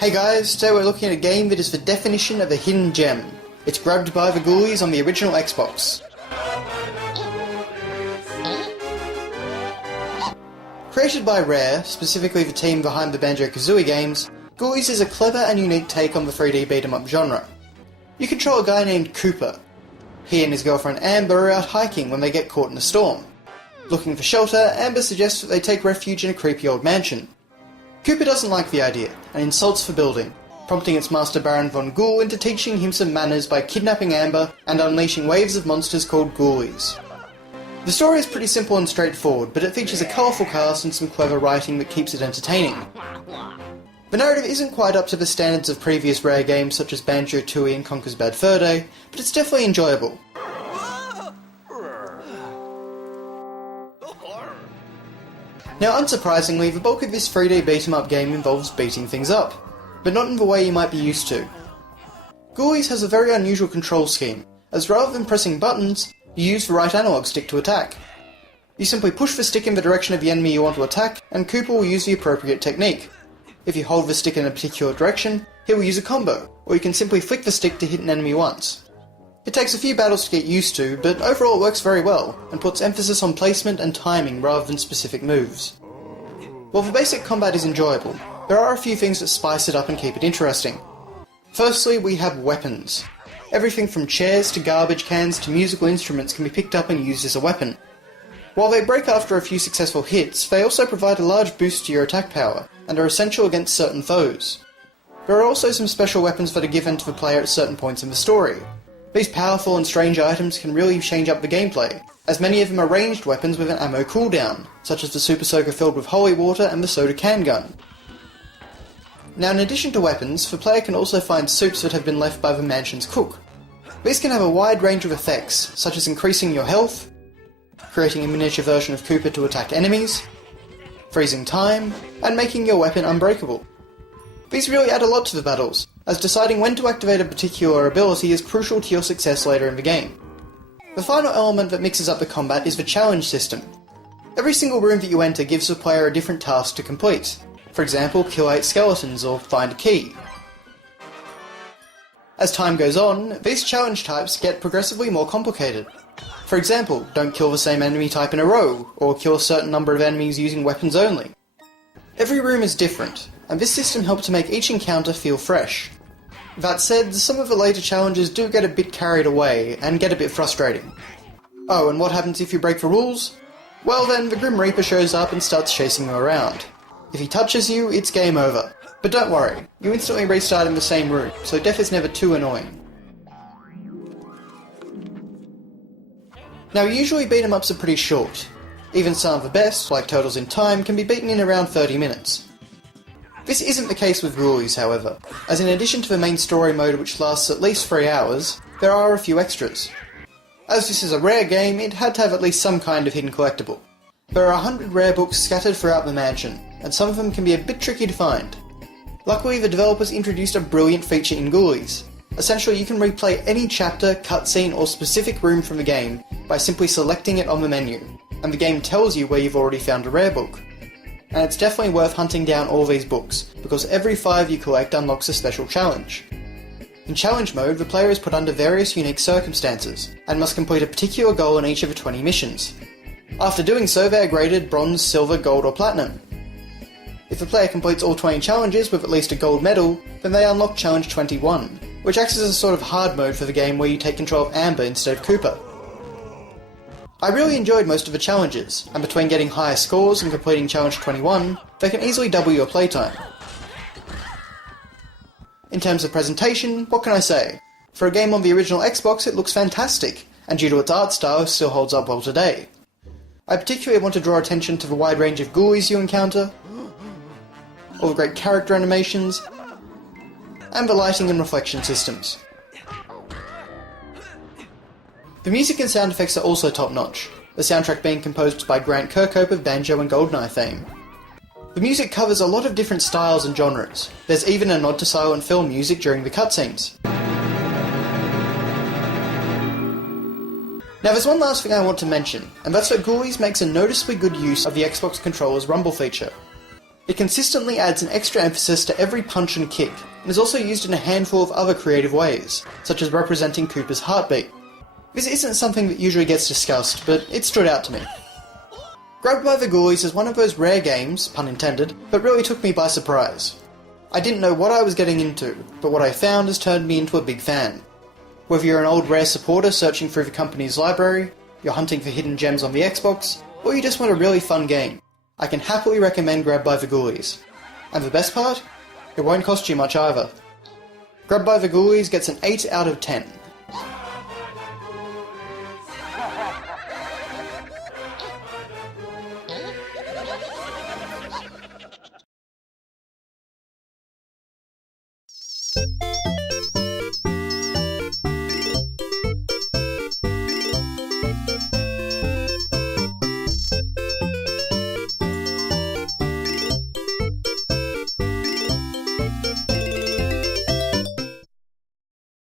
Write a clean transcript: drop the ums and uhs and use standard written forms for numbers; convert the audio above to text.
Hey guys, today we're looking at a game that is the definition of a hidden gem. It's grabbed by the Ghoulies on the original Xbox. Created by Rare, specifically the team behind the Banjo-Kazooie games, Ghoulies is a clever and unique take on the 3D beat-em-up genre. You control a guy named Cooper. He and his girlfriend Amber are out hiking when they get caught in a storm. Looking for shelter, Amber suggests that they take refuge in a creepy old mansion. Cooper doesn't like the idea, and insults the building, prompting its master Baron von Ghoul into teaching him some manners by kidnapping Amber and unleashing waves of monsters called Ghoulies. The story is pretty simple and straightforward, but it features a colourful cast and some clever writing that keeps it entertaining. The narrative isn't quite up to the standards of previous Rare games such as Banjo-Tooie and Conker's Bad Fur Day, but it's definitely enjoyable. Now unsurprisingly, the bulk of this 3D beat-em-up game involves beating things up, but not in the way you might be used to. Ghoulies has a very unusual control scheme, as rather than pressing buttons, you use the right analog stick to attack. You simply push the stick in the direction of the enemy you want to attack, and Cooper will use the appropriate technique. If you hold the stick in a particular direction, he will use a combo, or you can simply flick the stick to hit an enemy once. It takes a few battles to get used to, but overall it works very well, and puts emphasis on placement and timing rather than specific moves. While the basic combat is enjoyable, there are a few things that spice it up and keep it interesting. Firstly, we have weapons. Everything from chairs to garbage cans to musical instruments can be picked up and used as a weapon. While they break after a few successful hits, they also provide a large boost to your attack power, and are essential against certain foes. There are also some special weapons that are given to the player at certain points in the story. These powerful and strange items can really change up the gameplay, as many of them are ranged weapons with an ammo cooldown, such as the Super Soaker filled with holy water and the soda can gun. Now in addition to weapons, the player can also find soups that have been left by the mansion's cook. These can have a wide range of effects, such as increasing your health, creating a miniature version of Cooper to attack enemies, freezing time, and making your weapon unbreakable. These really add a lot to the battles, as deciding when to activate a particular ability is crucial to your success later in the game. The final element that mixes up the combat is the challenge system. Every single room that you enter gives the player a different task to complete. For example, kill 8 skeletons or find a key. As time goes on, these challenge types get progressively more complicated. For example, don't kill the same enemy type in a row, or kill a certain number of enemies using weapons only. Every room is different, and this system helps to make each encounter feel fresh. That said, some of the later challenges do get a bit carried away, and get a bit frustrating. Oh, and what happens if you break the rules? Well then, the Grim Reaper shows up and starts chasing you around. If he touches you, it's game over. But don't worry, you instantly restart in the same room, so death is never too annoying. Now usually beat-em-ups are pretty short. Even some of the best, like Turtles in Time, can be beaten in around 30 minutes. This isn't the case with Ghoulies, however, as in addition to the main story mode which lasts at least 3 hours, there are a few extras. As this is a Rare game, it had to have at least some kind of hidden collectible. There are 100 Rare books scattered throughout the mansion, and some of them can be a bit tricky to find. Luckily, the developers introduced a brilliant feature in Ghoulies. Essentially, you can replay any chapter, cutscene, or specific room from the game by simply selecting it on the menu, and the game tells you where you've already found a Rare book. And it's definitely worth hunting down all these books, because every 5 you collect unlocks a special challenge. In challenge mode, the player is put under various unique circumstances, and must complete a particular goal in each of the 20 missions. After doing so, they are graded bronze, silver, gold, or platinum. If the player completes all 20 challenges with at least a gold medal, then they unlock challenge 21, which acts as a sort of hard mode for the game where you take control of Amber instead of Cooper. I really enjoyed most of the challenges, and between getting higher scores and completing challenge 21, they can easily double your playtime. In terms of presentation, what can I say? For a game on the original Xbox, it looks fantastic, and due to its art style, it still holds up well today. I particularly want to draw attention to the wide range of Ghoulies you encounter, all the great character animations, and the lighting and reflection systems. The music and sound effects are also top-notch, the soundtrack being composed by Grant Kirkhope of Banjo and GoldenEye fame. The music covers a lot of different styles and genres. There's even a nod to silent film music during the cutscenes. Now there's one last thing I want to mention, and that's that Ghoulies makes a noticeably good use of the Xbox controller's rumble feature. It consistently adds an extra emphasis to every punch and kick, and is also used in a handful of other creative ways, such as representing Koopa's heartbeat. This isn't something that usually gets discussed, but it stood out to me. Grabbed by the Ghoulies is one of those rare games, pun intended, that really took me by surprise. I didn't know what I was getting into, but what I found has turned me into a big fan. Whether you're an old Rare supporter searching through the company's library, you're hunting for hidden gems on the Xbox, or you just want a really fun game, I can happily recommend Grabbed by the Ghoulies. And the best part? It won't cost you much either. Grabbed by the Ghoulies gets an 8 out of 10.